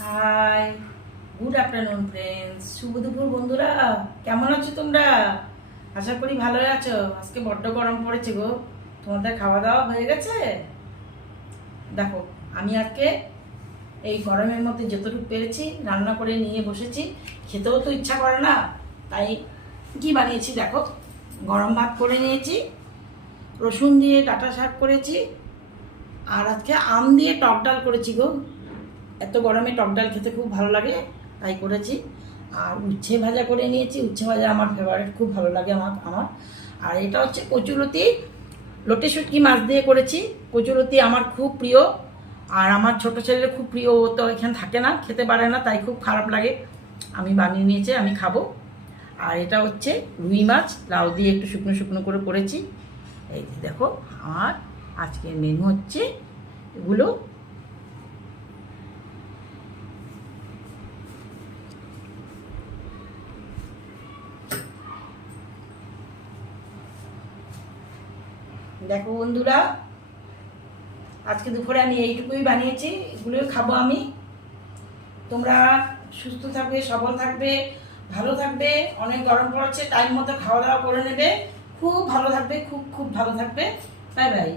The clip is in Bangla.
হাই, গুড আফটারনুন ফ্রেন্ডস, শুভ দুপুর বন্ধুরা। কেমন আছো তোমরা? আশা করি ভালোই আছো। আজকে বড্ড গরম পড়েছে গো। তোমাদের খাওয়া দাওয়া হয়ে গেছে? দেখো, আমি আজকে এই গরমের মধ্যে যতটুকু পেরেছি রান্না করে নিয়ে বসেছি। খেতেও তো ইচ্ছা করে না, তাই কি বানিয়েছি দেখো। গরম ভাত করে নিয়েছি, রসুন দিয়ে ডাঁটা শাক করেছি, আর আজকে আম দিয়ে টক ডাল করেছি গো। এত গরমে টক ডাল খেতে খুব ভালো লাগে, তাই করেছি। আর উচ্ছে ভাজা করে নিয়েছি। উচ্ছে ভাজা আমার ফেভারিট, খুব ভালো লাগে আমার। আর এটা হচ্ছে কচুলতি, লোটে শুটকি মাছ দিয়ে করেছি। কচুলতি আমার খুব প্রিয়, আর আমার ছোট ছেলের খুব প্রিয়। ও তো এখানে থাকে না, খেতে পারে না, তাই খুব খারাপ লাগে। আমি বানিয়ে নিয়েছি, আমি খাবো। আর এটা হচ্ছে রুই মাছ, লাউ দিয়ে একটু শুকনো শুকনো করে করেছি। এই যে দেখো, আমার আজকের মেনু হচ্ছে এগুলো। দেখো বন্ধুরা, আজকে দুপুরে আমি এইটুকুই বানিয়েছি, এগুলোই খাবো আমি। তোমরা সুস্থ থাকবে, সবল থাকবে, ভালো থাকবে। অনেক গরম পড়ছে, টাইম মতো খাওয়া দাওয়া করে নেবে। খুব ভালো থাকবে, খুব খুব ভালো থাকবে। Bye bye.